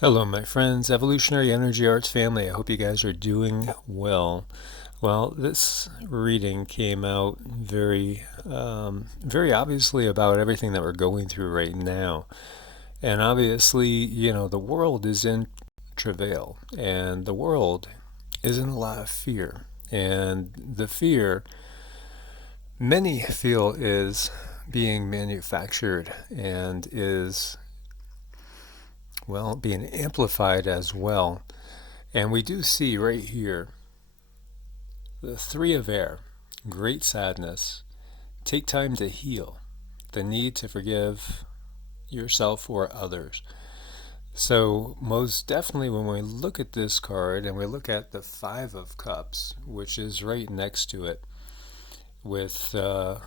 Hello, my friends, Evolutionary Energy Arts family. I hope you guys are doing well. Well, this reading came out very obviously about everything that we're going through right now. And obviously, the world is in travail, and the world is in a lot of fear. And the fear, many feel, is being manufactured and is, well, being amplified as well. And we do see right here the three of air, great sadness, take time to heal, the need to forgive yourself or others. So, most definitely, when we look at this card and we look at the Five of Cups, which is right next to it, with the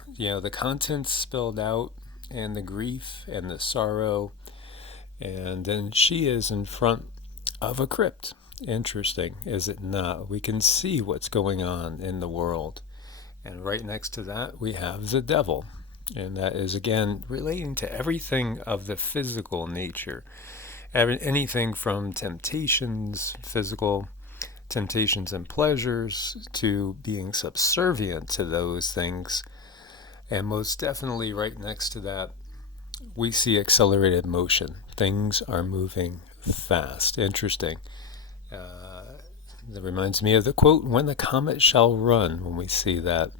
contents spelled out, and the grief and the sorrow, and then she is in front of a crypt. Interesting, is it not? We can see what's going on in the world. And right next to that, we have the devil. And that is, again, relating to everything of the physical nature. Anything from temptations, physical temptations and pleasures, to being subservient to those things. And most definitely, right next to that, we see accelerated motion. Things are moving fast. Interesting. That reminds me of the quote, when the comet shall run, when we see that.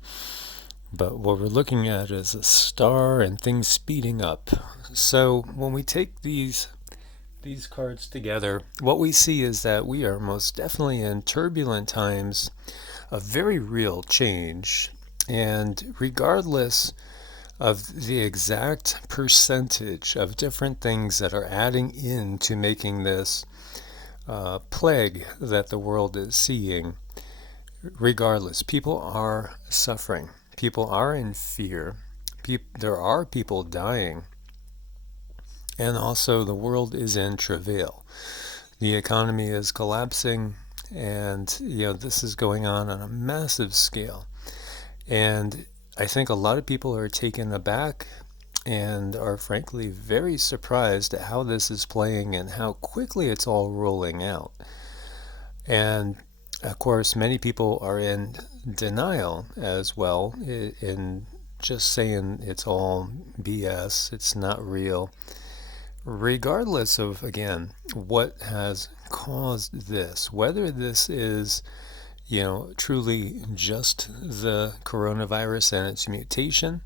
But what we're looking at is a star and things speeding up. So when we take these cards together, what we see is that we are most definitely in turbulent times of very real change. And regardless of the exact percentage of different things that are adding in to making this plague that the world is seeing, regardless, people are suffering. People are in fear. There are people dying. And also, the world is in travail. The economy is collapsing, and this is going on a massive scale. And I think a lot of people are taken aback and are frankly very surprised at how this is playing and how quickly it's all rolling out. And of course, many people are in denial as well, in just saying it's all BS, it's not real, regardless of, again, what has caused this, whether this is truly just the coronavirus and its mutation,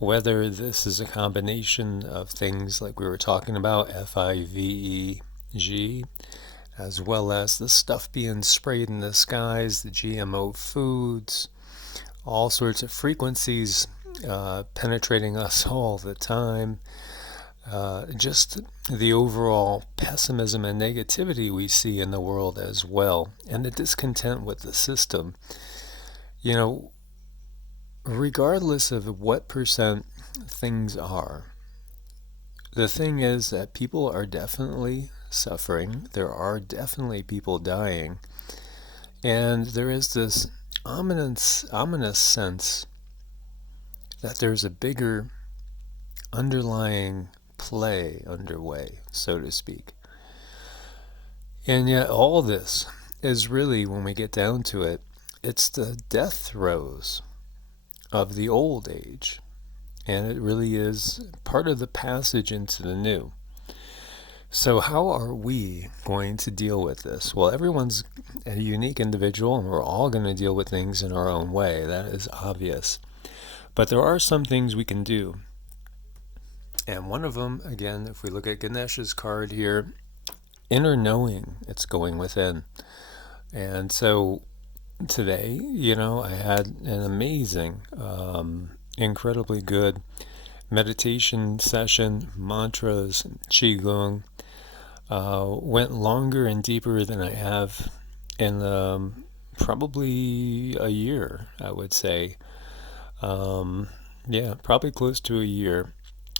whether this is a combination of things like we were talking about, FIVEG, as well as the stuff being sprayed in the skies, the GMO foods, all sorts of frequencies penetrating us all the time. Just the overall pessimism and negativity we see in the world as well, and the discontent with the system. Regardless of what percent things are, the thing is that people are definitely suffering. There are definitely people dying. And there is this ominous sense that there's a bigger underlying play underway, so to speak. And yet all this is really, when we get down to it, it's the death throes of the old age. And it really is part of the passage into the new. So how are we going to deal with this? Well, everyone's a unique individual, and we're all going to deal with things in our own way. That is obvious. But there are some things we can do. And one of them, again, if we look at Ganesha's card here, inner knowing, it's going within. And so today, I had an amazing, incredibly good meditation session, mantras, QiGong. Went longer and deeper than I have in probably a year, I would say. Probably close to a year.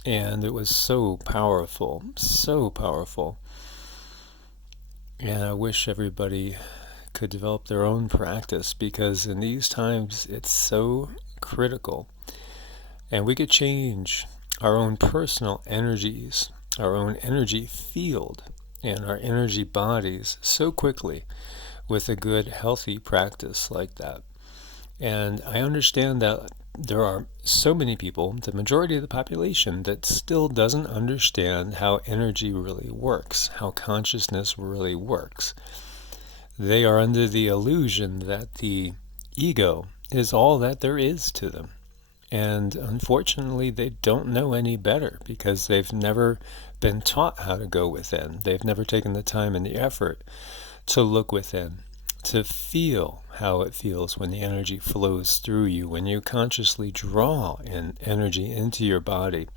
And it was so powerful, so powerful. And I wish everybody could develop their own practice, because in these times it's so critical. And we could change our own personal energies, our own energy field, and our energy bodies so quickly with a good, healthy practice like that. And I understand that there are so many people, the majority of the population, that still doesn't understand how energy really works, how consciousness really works. They are under the illusion that the ego is all that there is to them. And unfortunately, they don't know any better because they've never been taught how to go within. They've never taken the time and the effort to look within, to feel how it feels when the energy flows through you, when you consciously draw in energy into your body,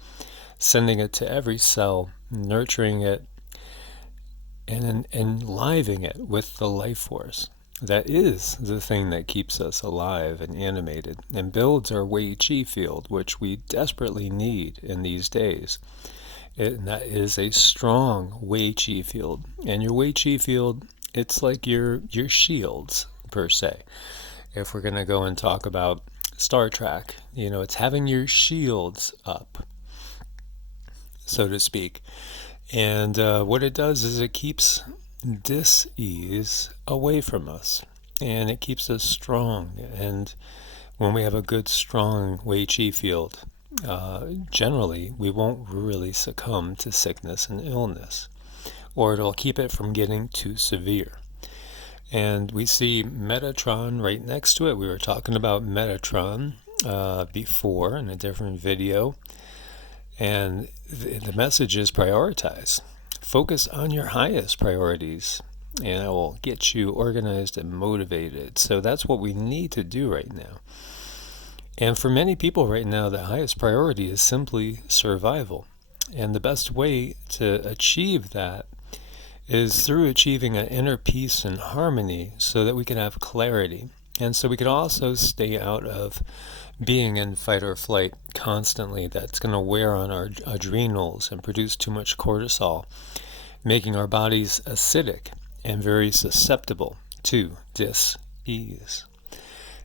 sending it to every cell, nurturing it, and enlivening it with the life force. That is the thing that keeps us alive and animated and builds our Wei Qi field, which we desperately need in these days. And that is a strong Wei Qi field. And your Wei Qi field, it's like your shields, per se. If we're going to go and talk about Star Trek, it's having your shields up, so to speak. And what it does is it keeps dis-ease away from us, and it keeps us strong. And when we have a good, strong Wei Qi field, generally we won't really succumb to sickness and illness, or it'll keep it from getting too severe. And we see Metatron right next to it. We were talking about Metatron before in a different video. And the message is prioritize. Focus on your highest priorities, and it will get you organized and motivated. So that's what we need to do right now. And for many people right now, the highest priority is simply survival. And the best way to achieve that is through achieving an inner peace and harmony so that we can have clarity. And so we can also stay out of being in fight or flight constantly. That's going to wear on our adrenals and produce too much cortisol, making our bodies acidic and very susceptible to dis-ease.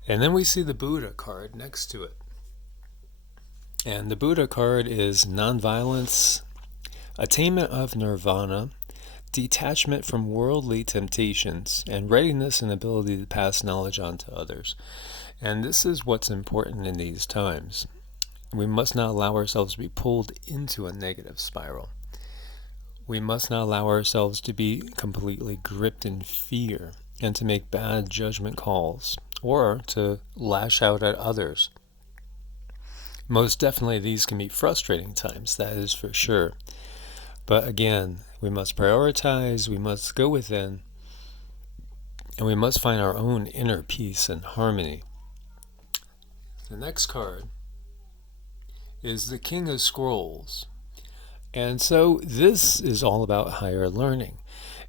And then we see the Buddha card next to it. And the Buddha card is nonviolence, attainment of nirvana, detachment from worldly temptations, and readiness and ability to pass knowledge on to others. And this is what's important in these times. We must not allow ourselves to be pulled into a negative spiral. We must not allow ourselves to be completely gripped in fear and to make bad judgment calls or to lash out at others. Most definitely these can be frustrating times, that is for sure. But again, we must prioritize, we must go within, and we must find our own inner peace and harmony. The next card is the King of Scrolls. And so this is all about higher learning.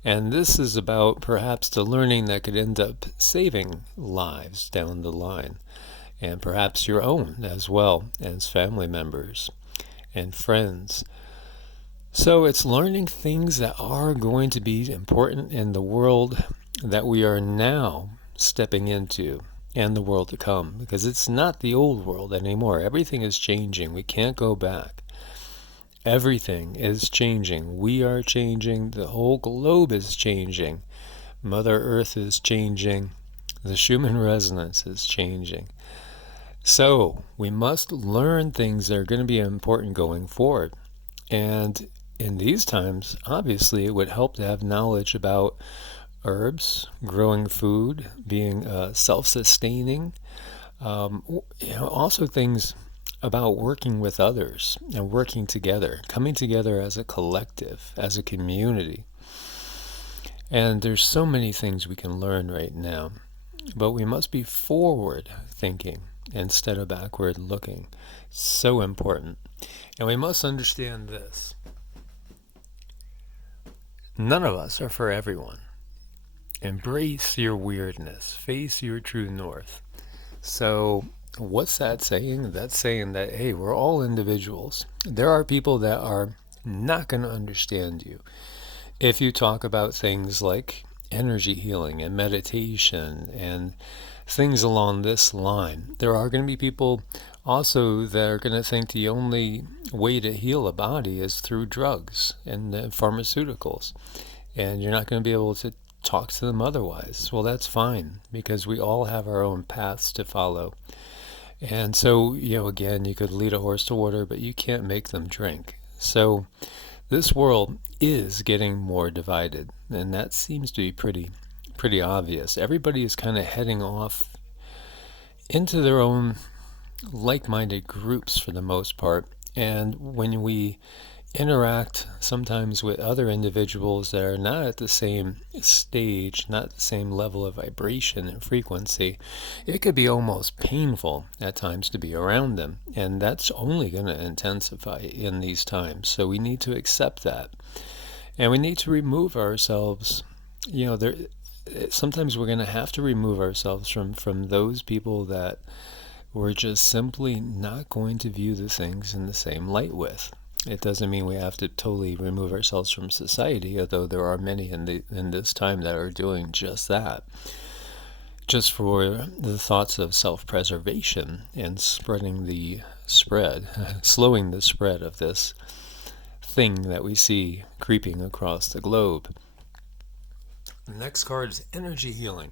And this is about perhaps the learning that could end up saving lives down the line. And perhaps your own as well as family members and friends. So it's learning things that are going to be important in the world that we are now stepping into and the world to come, because it's not the old world anymore. Everything is changing. We can't go back. Everything is changing. We are changing. The whole globe is changing. Mother Earth is changing. The Schumann resonance is changing. So we must learn things that are going to be important going forward. And in these times, obviously, it would help to have knowledge about herbs, growing food, being self-sustaining. Also things about working with others and working together, coming together as a collective, as a community. And there's so many things we can learn right now, but we must be forward thinking instead of backward looking. So important. And we must understand this. None of us are for everyone. Embrace your weirdness. Face your true north. So what's that saying? That's saying that, hey, we're all individuals. There are people that are not going to understand you. If you talk about things like energy healing and meditation and things along this line, there are going to be people also that are going to think the only way to heal a body is through drugs and pharmaceuticals. and you're not going to be able to talk to them otherwise. Well, that's fine, because we all have our own paths to follow. And so, again, you could lead a horse to water, but you can't make them drink. So this world is getting more divided, and that seems to be pretty obvious. Everybody is kind of heading off into their own like-minded groups for the most part. And when we interact sometimes with other individuals that are not at the same stage, not the same level of vibration and frequency, it could be almost painful at times to be around them. And that's only going to intensify in these times. So we need to accept that. And we need to remove ourselves. Sometimes we're going to have to remove ourselves from those people that we're just simply not going to view the things in the same light with. It doesn't mean we have to totally remove ourselves from society, although there are many in this time that are doing just that, just for the thoughts of self-preservation and slowing the spread of this thing that we see creeping across the globe. The next card is energy healing.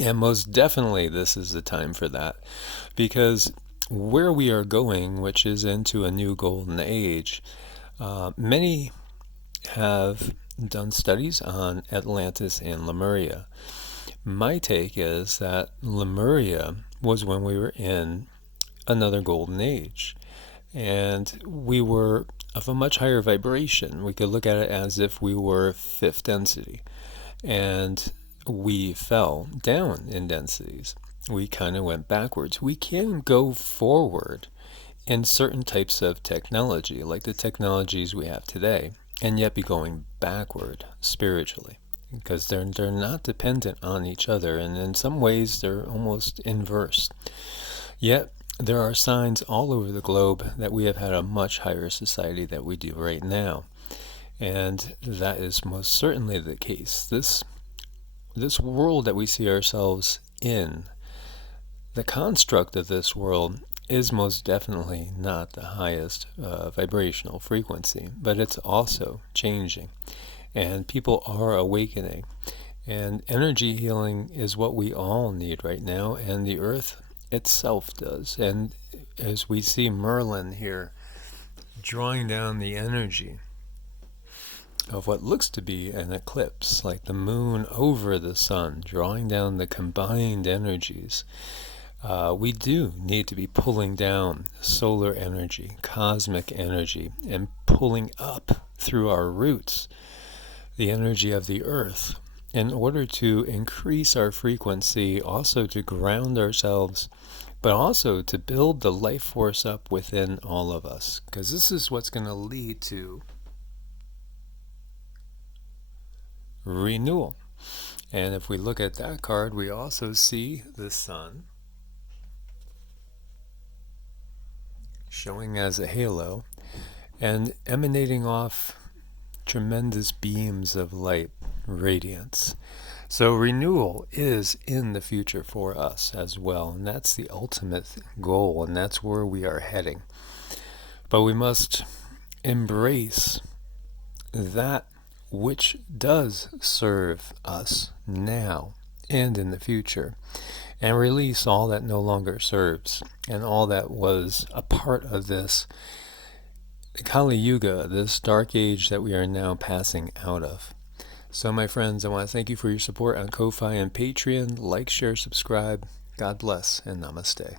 And most definitely this is the time for that, because where we are going, which is into a new golden age, many have done studies on Atlantis and Lemuria. My take is that Lemuria was when we were in another golden age, and we were of a much higher vibration. We could look at it as if we were fifth density, and we fell down in densities. We kind of went backwards. We can go forward in certain types of technology, like the technologies we have today, and yet be going backward spiritually, because they're not dependent on each other, and in some ways they're almost inverse. Yet there are signs all over the globe that we have had a much higher society than we do right now, and that is most certainly the case. This world that we see ourselves in, the construct of this world, is most definitely not the highest vibrational frequency, but it's also changing, and people are awakening, and energy healing is what we all need right now, and the earth itself does. And as we see Merlin here drawing down the energy of what looks to be an eclipse, like the moon over the sun, drawing down the combined energies, we do need to be pulling down solar energy, cosmic energy, and pulling up through our roots the energy of the earth in order to increase our frequency, also to ground ourselves, but also to build the life force up within all of us, because this is what's going to lead to renewal. And if we look at that card, we also see the sun showing as a halo and emanating off tremendous beams of light, radiance. So renewal is in the future for us as well, and that's the ultimate goal, and that's where we are heading. But we must embrace that which does serve us now and in the future, and release all that no longer serves, and all that was a part of this Kali Yuga, this dark age that we are now passing out of. So my friends, I want to thank you for your support on Ko-Fi and Patreon. Like, share, subscribe. God bless, and namaste.